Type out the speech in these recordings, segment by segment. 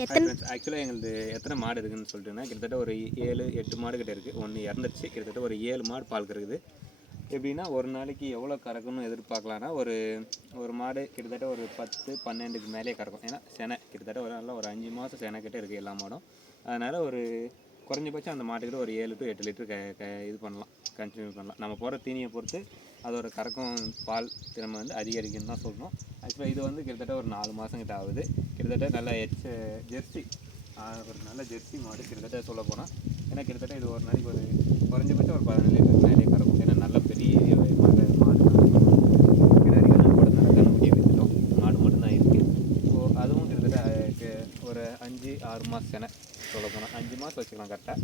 எத்தனை ஆக்சுவலாக எங்களுக்கு எத்தனை மாடு இருக்குதுன்னு சொல்லிட்டுன்னா கிட்டத்தட்ட ஒரு ஏழு எட்டு மாடு கிட்ட இருக்குது ஒன்று இறந்துருச்சு. கிட்டத்தட்ட ஒரு ஏழு மாடு பால் கறக்குது. எப்படின்னா ஒரு நாளைக்கு எவ்வளோ கறக்குன்னு எதிர்பார்க்கலான்னா ஒரு ஒரு மாடு கிட்டத்தட்ட ஒரு பத்து பன்னெண்டுக்கு மேலே கறக்கும். ஏன்னா செனை. கிட்டத்தட்ட ஒரு நாளில் ஒரு அஞ்சு மாதம் செனை கிட்டே இருக்குது எல்லா மாடும். அதனால் ஒரு குறைஞ்சபட்சம் அந்த மாட்டுக்கிட்ட ஒரு ஏழு டு எட்டு லிட்டர் க க இது பண்ணலாம். கன்சியூம் பண்ணலாம். நம்ம போகிற தீனியை பொறுத்து அதோட கறக்கும் பால் திறமை வந்து அதிகரிக்குன்னு தான் சொல்லணும். ஆக்சுவலாக இது வந்து கிட்டத்தட்ட ஒரு நாலு மாதங்கிட்ட ஆகுது. கிட்டத்தட்ட நல்ல எச் ஜெர்சி ஒரு நல்ல ஜெர்சி மாடு கிட்டத்தட்ட சொல்ல போனால் ஏன்னா கிட்டத்தட்ட இது ஒரு நாளைக்கு ஒரு குறைஞ்சபட்சம் ஒரு பதினஞ்சு லிட்டர் மேலே கறக்கும் ஏன்னா நல்ல பெரிய மாடு மாடு பின்னாடி கண்ணு போட்டதுனால கண்ணுக்குட்டியை விற்றுட்டோம் மாடு மட்டும்தான் இருக்குது ஸோ அதுவும் கிட்டத்தட்ட அஹ், கு- ஒரு அஞ்சு ஆறு மாதம் செனை சொல்ல போனால் அஞ்சு மாதம் வச்சுக்கலாம் கரெக்டாக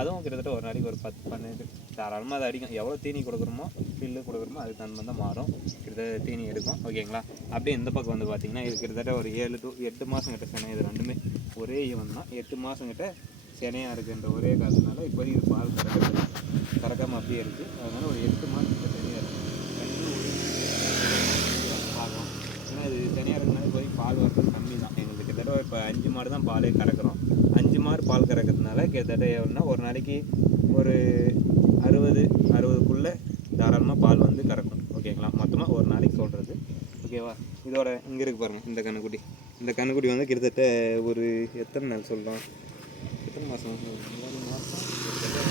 அதுவும் கிட்டத்தட்ட ஒரு நாளைக்கு ஒரு பத்து பன்னெண்டு தாராளமாக அது அடிக்கும். எவ்வளோ தீனி கொடுக்குறோமோ பில்லு கொடுக்குறோமோ அதுக்கு தகுந்த மாதிரி தான் மாறும். கிட்டத்தட்ட தீனி எடுக்கும். ஓகேங்களா அப்படியே இந்த பக்கம் வந்து பார்த்தீங்கன்னா இது கிட்டத்தட்ட ஒரு ஏழு டு எட்டு மாதம் கிட்ட செனை இது ரெண்டுமே ஒரே ஈவன் தான். எட்டு மாதம் கிட்ட செனையாக இருக்குன்ற ஒரே காரணத்தினால இப்போதைக்கு இது பால் கறக்கிறது கறக்காமல் அப்படியே இருக்குது அதனால ஒரு எட்டு மாதம் கிட்ட செனையாக இருக்குது ஆகும் ஏன்னா இது தனியாக இருக்கிறதுனால போய் பால் வரது கம்மி தான் எங்களுக்கு கிட்டத்தட்ட இப்போ அஞ்சு மாடு தான் பாலே கறக்குறோம். அஞ்சு மாடு பால் கறக்கிறதுனால கிட்டத்தட்ட எவ்வளோனா ஒரு நாளைக்கு ஒரு அறுபது அறுபதுக்குள்ளே தாராளமாக பால் வந்து கறக்கும். ஓகேங்களா? மொத்தமாக ஒரு நாளைக்கு சொல்கிறது ஓகேவா? இதோட இங்கே இருக்கு பாருங்கள் இந்த கண்ணுக்குட்டி இந்த கண்ணுக்குட்டி வந்து கிட்டத்தட்ட ஒரு எத்தனை நாள் சொல்லலாம் எத்தனை மாதம் மூணு மாதம்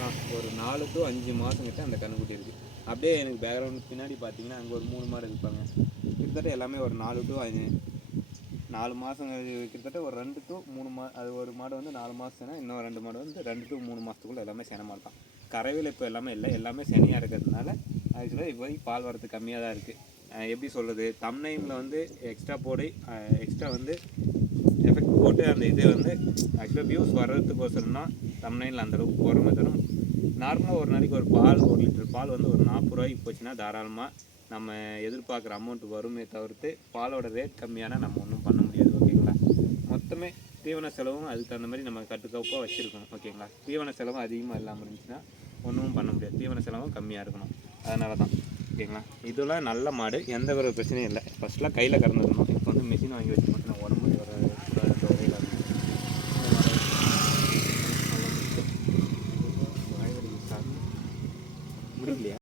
ஆ ஒரு நாலு டு அஞ்சு மாதம் கிட்ட அந்த கண்ணுக்குட்டி இருக்குது அப்படியே எனக்கு பேக்ரவுண்ட் பின்னாடி பார்த்தீங்கன்னா அங்கே ஒரு மூணு மாடு இருப்பாங்க கிட்டத்தட்ட எல்லாமே ஒரு நாலு டு அஞ்சு நாலு மாதம் கிட்டத்தட்ட ஒரு ரெண்டு டு மூணு மா அது ஒரு மாடு வந்து நாலு மாதம்னா இன்னும் ரெண்டு மாடு வந்து ரெண்டு டு மூணு மாதத்துக்குள்ளே எல்லாமே சென மாடு தான். கறவையில் இப்போ எல்லாமே இல்லை எல்லாமே சனியாக இருக்கிறதுனால ஆக்சுவலாக இப்போதைக்கு பால் வரது கம்மியாக தான் இருக்குது எப்படி சொல்கிறது தம்னைமில் வந்து எக்ஸ்ட்ரா போடி எக்ஸ்ட்ரா வந்து எஃபெக்ட் போட்டு அந்த இது வந்து ஆக்சுவலாக வியூஸ் வர்றதுக்கோசரம் தான் தம்னைனில் அந்தளவுக்கு போகிற மாதிரி தரும் நார்மலாக ஒரு நாளைக்கு ஒரு பால் ஒரு லிட்டர் பால் வந்து ஒரு நாற்பது ரூபாய்க்கு போச்சுன்னா தாராளமாக நம்ம எதிர்பார்க்குற அமௌண்ட் வருமே தவிர்த்து பாலோட ரேட் கம்மியானால் நம்ம ஒன்றும் பண்ண முடியாது ஓகேங்களா? மொத்தமே தீவன செலவும் அதுக்கு தகுந்த மாதிரி நம்ம கட்டுக்கோப்பாக வச்சுருக்கணும் ஓகேங்களா? தீவன செலவும் அதிகமாக இல்லாமல் இருந்துச்சுன்னா ஒன்றும் பண்ண முடியாது. தீவன செலவும் கம்மியாக இருக்கணும். அதனால தான் ஓகேங்களா? இதெல்லாம் நல்ல மாடு எந்த ஒரு பிரச்சனையும் இல்லை. ஃபஸ்ட்லாம் கையில் கறந்துருந்தோம்